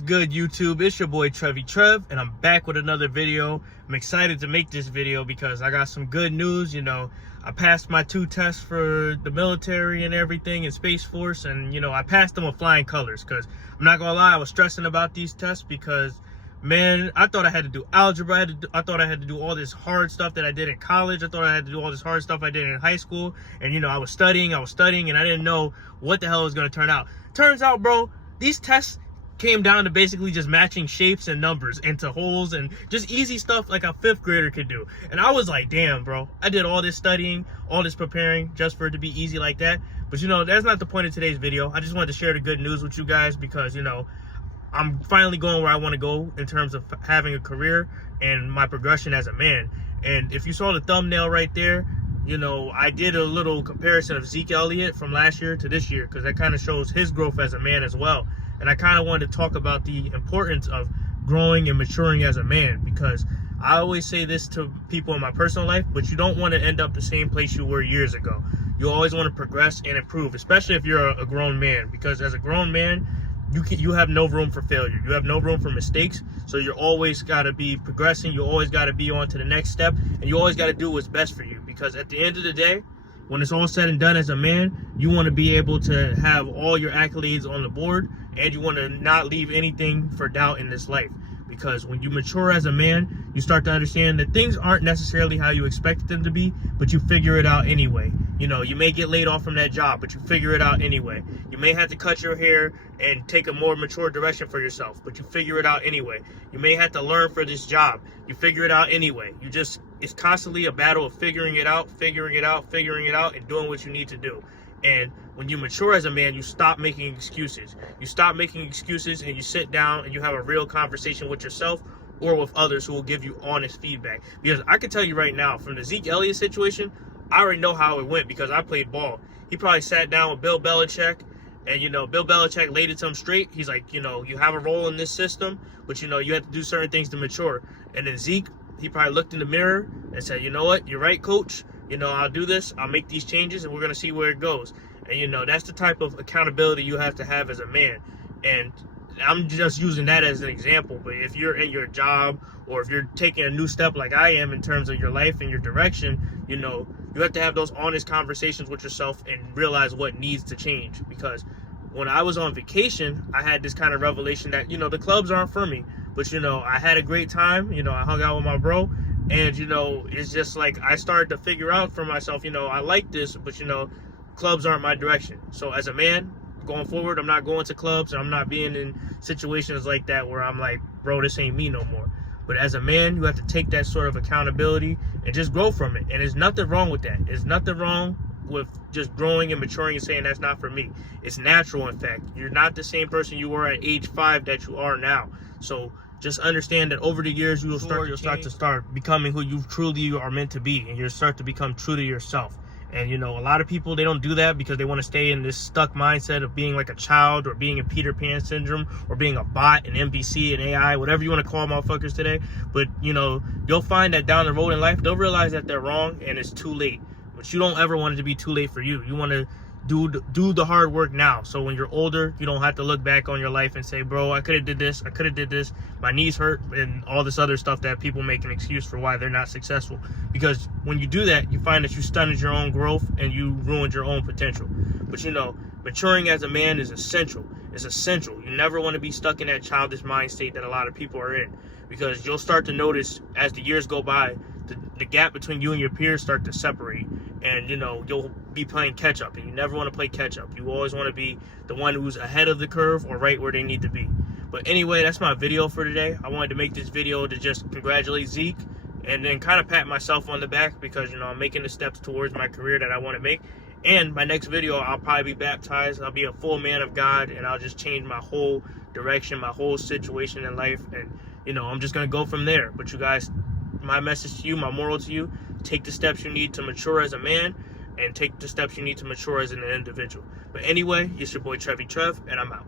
What's good, YouTube? It's your boy Trev, and I'm back with another video. I'm excited to make this video because I got some good news. I passed my 2 tests for the military and everything in Space Force, and I passed them with flying colors. Because I'm not gonna lie, I was stressing about these tests because, man, I thought I had to do algebra. I thought I had to do all this hard stuff that I did in college. I thought I had to do all this hard stuff I did in high school. And I was studying, and I didn't know what the hell it was gonna turn out. Turns out, bro, these tests came down to basically just matching shapes and numbers into holes and just easy stuff like a 5th grader could do. And I was like, damn, bro, I did all this studying, all this preparing just for it to be easy like that. But that's not the point of today's video. I just wanted to share the good news with you guys because I'm finally going where I want to go in terms of having a career and my progression as a man. And if you saw the thumbnail right there, I did a little comparison of Ezekiel Elliot from last year to this year because that kind of shows his growth as a man as well. And I kind of wanted to talk about the importance of growing and maturing as a man, because I always say this to people in my personal life, but you don't want to end up the same place you were years ago. You always want to progress and improve, especially if you're a grown man, because as a grown man, you have no room for failure. You have no room for mistakes. So you always got to be progressing. You always got to be on to the next step, and you always got to do what's best for you, because at the end of the day, when it's all said and done as a man, you want to be able to have all your accolades on the board, and you want to not leave anything for doubt in this life. Because when you mature as a man, you start to understand that things aren't necessarily how you expect them to be, but you figure it out anyway. You may get laid off from that job, but you figure it out anyway. You may have to cut your hair and take a more mature direction for yourself, but you figure it out anyway. You may have to learn for this job. You figure it out anyway. It's constantly a battle of figuring it out, and doing what you need to do. And when you mature as a man, you stop making excuses. You stop making excuses and you sit down and you have a real conversation with yourself or with others who will give you honest feedback. Because I can tell you right now, from the Ezekiel Elliot situation, I already know how it went because I played ball. He probably sat down with Bill Belichick, and Bill Belichick laid it to him straight. He's like, you have a role in this system, but you have to do certain things to mature. And then Zeke, he probably looked in the mirror and said, you know what, you're right, coach. I'll do this, I'll make these changes, and we're going to see where it goes. And, that's the type of accountability you have to have as a man. And I'm just using that as an example. But if you're in your job, or if you're taking a new step like I am in terms of your life and your direction, you have to have those honest conversations with yourself and realize what needs to change. Because when I was on vacation, I had this kind of revelation that, the clubs aren't for me. But, I had a great time. I hung out with my bro. And, it's just like I started to figure out for myself, I like this, but, clubs aren't my direction. So as a man, going forward, I'm not going to clubs, and I'm not being in situations like that where I'm like, bro, this ain't me no more. But as a man, you have to take that sort of accountability and just grow from it. And there's nothing wrong with that. There's nothing wrong with just growing and maturing and saying that's not for me. It's natural, in fact. You're not the same person you were at age 5 that you are now. So just understand that over the years, you'll start to becoming who you truly are meant to be, and you'll start to become true to yourself. And a lot of people, they don't do that because they want to stay in this stuck mindset of being like a child, or being in Peter Pan syndrome, or being a bot, an NPC, an AI, whatever you want to call motherfuckers today. But you'll find that down the road in life, they'll realize that they're wrong and it's too late. But you don't ever want it to be too late for you. You want to do the hard work now, so when you're older, you don't have to look back on your life and say, bro, I could have did this, my knees hurt, and all this other stuff that people make an excuse for why they're not successful. Because when you do that, you find that you stunted your own growth and you ruined your own potential. But maturing as a man is essential. It's essential. You never want to be stuck in that childish mind state that a lot of people are in, because you'll start to notice as the years go by, the gap between you and your peers start to separate, and you'll be playing catch up, and you never want to play catch up. You always want to be the one who's ahead of the curve or right where they need to be. But anyway, that's my video for today. I wanted to make this video to just congratulate Zeke and then kind of pat myself on the back, because I'm making the steps towards my career that I want to make. And my next video, I'll probably be baptized. I'll be a full man of God, and I'll just change my whole direction, my whole situation in life, and I'm just gonna go from there. But you guys, my message to you, my moral to you, take the steps you need to mature as a man, and take the steps you need to mature as an individual. But anyway, it's your boy Trev, and I'm out.